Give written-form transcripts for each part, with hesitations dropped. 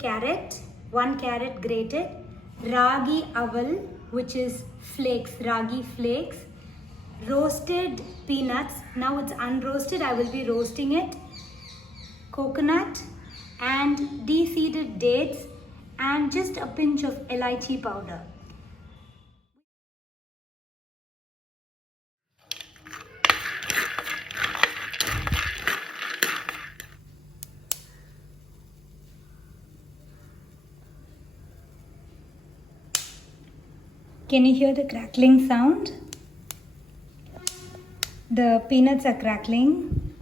carrot, 1 carrot grated, ragi aval, which is flakes, ragi flakes, roasted peanuts. Now it's unroasted, I will be roasting it, coconut and de-seeded dates, and just a pinch of elaichi powder. Can you hear the crackling sound? The peanuts are crackling,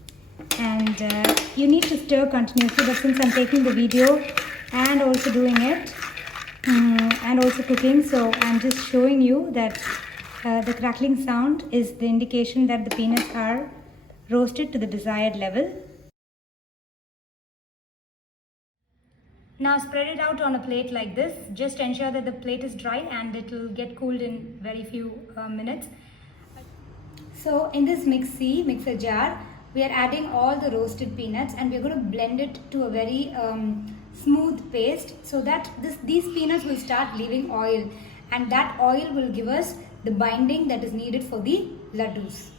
and you need to stir continuously, but since I'm taking the video and also doing it and also cooking, so I'm just showing you that the crackling sound is the indication that the peanuts are roasted to the desired level. Now spread it out on a plate like this. Just ensure that the plate is dry and it will get cooled in very few minutes. So in this mixer jar, we are adding all the roasted peanuts and we're going to blend it to a very smooth paste, so that these peanuts will start leaving oil, and that oil will give us the binding that is needed for the laddus.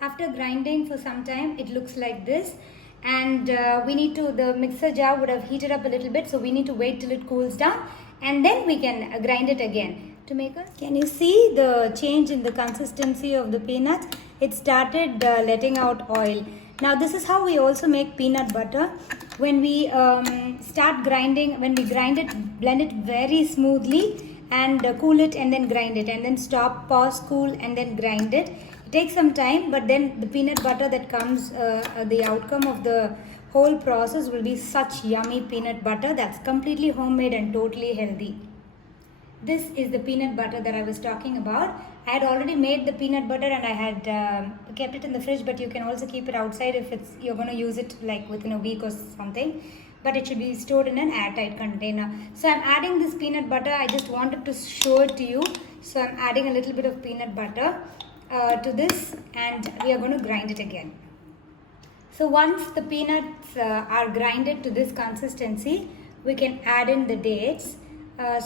After grinding for some time, it looks like this, and the mixer jar would have heated up a little bit, so we need to wait till it cools down and then we can grind it again. Can you see the change in the consistency of the peanuts? It started letting out oil. Now this is how we also make peanut butter. When we start grinding, when we grind it, blend it very smoothly and cool it and then grind it, and then stop, pause, cool and then grind it. It takes some time, but then the peanut butter that comes, the outcome of the whole process will be such yummy peanut butter that's completely homemade and totally healthy. This is the peanut butter that I was talking about. I had already made the peanut butter and I had kept it in the fridge, but you can also keep it outside if you're going to use it like within a week or something. But it should be stored in an airtight container. So I'm adding this peanut butter. I just wanted to show it to you. So I'm adding a little bit of peanut butter to this, and we are going to grind it again. So once the peanuts are grinded to this consistency, we can add in the dates.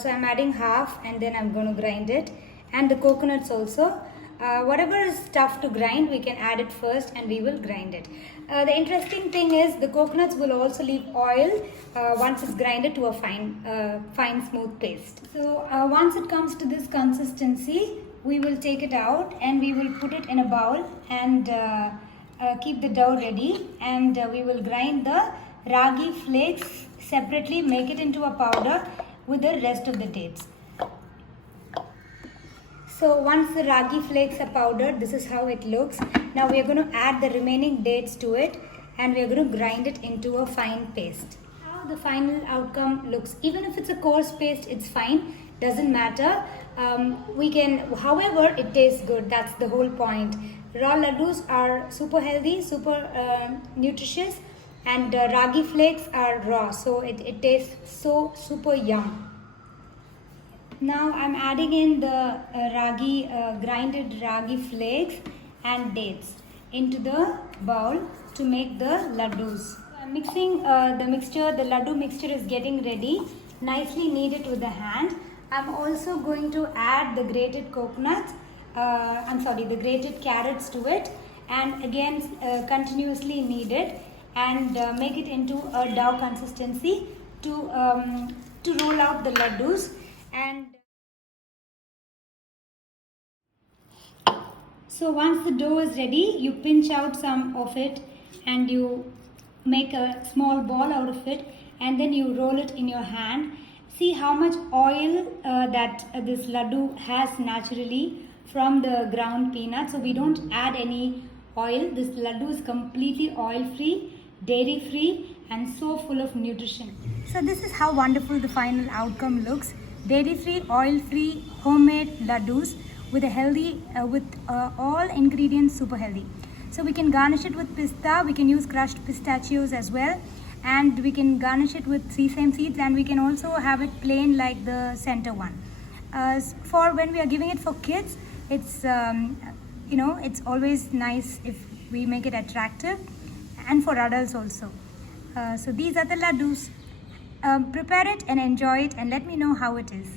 So I'm adding half and then I'm going to grind it, and the coconuts also. Whatever is tough to grind, we can add it first and we will grind it. The interesting thing is the coconuts will also leave oil once it's grinded to a fine smooth paste. So once it comes to this consistency, we will take it out and we will put it in a bowl and keep the dough ready, and we will grind the ragi flakes separately, make it into a powder with the rest of the dates. So once the ragi flakes are powdered, this is how it looks. Now we are going to add the remaining dates to it and we are going to grind it into a fine paste. How the final outcome looks, even if it's a coarse paste, it's fine, doesn't matter. However, it tastes good. That's the whole point. Raw laddus are super healthy, super nutritious, and ragi flakes are raw, so it tastes so super yum. Now I'm adding in the grinded ragi flakes and dates into the bowl to make the laddus. I'm mixing the mixture. The laddu mixture is getting ready. Nicely knead it with the hand. I'm also going to add the grated coconuts, the grated carrots to it, and again continuously knead it and make it into a dough consistency to roll out the laddus. And so once the dough is ready, you pinch out some of it and you make a small ball out of it, and then you roll it in your hand. See how much oil that this laddu has naturally from the ground peanut. So we don't add any oil. This laddu is completely oil free, dairy free, and so full of nutrition. So this is how wonderful the final outcome looks. Dairy free, oil free, homemade laddus with a healthy, all ingredients super healthy. So we can garnish it with pista. We can use crushed pistachios as well, and we can garnish it with sesame seeds, and we can also have it plain like the center one. For when we are giving it for kids, it's it's always nice if we make it attractive. and for adults also. So these are the laddus. Prepare it and enjoy it and let me know how it is.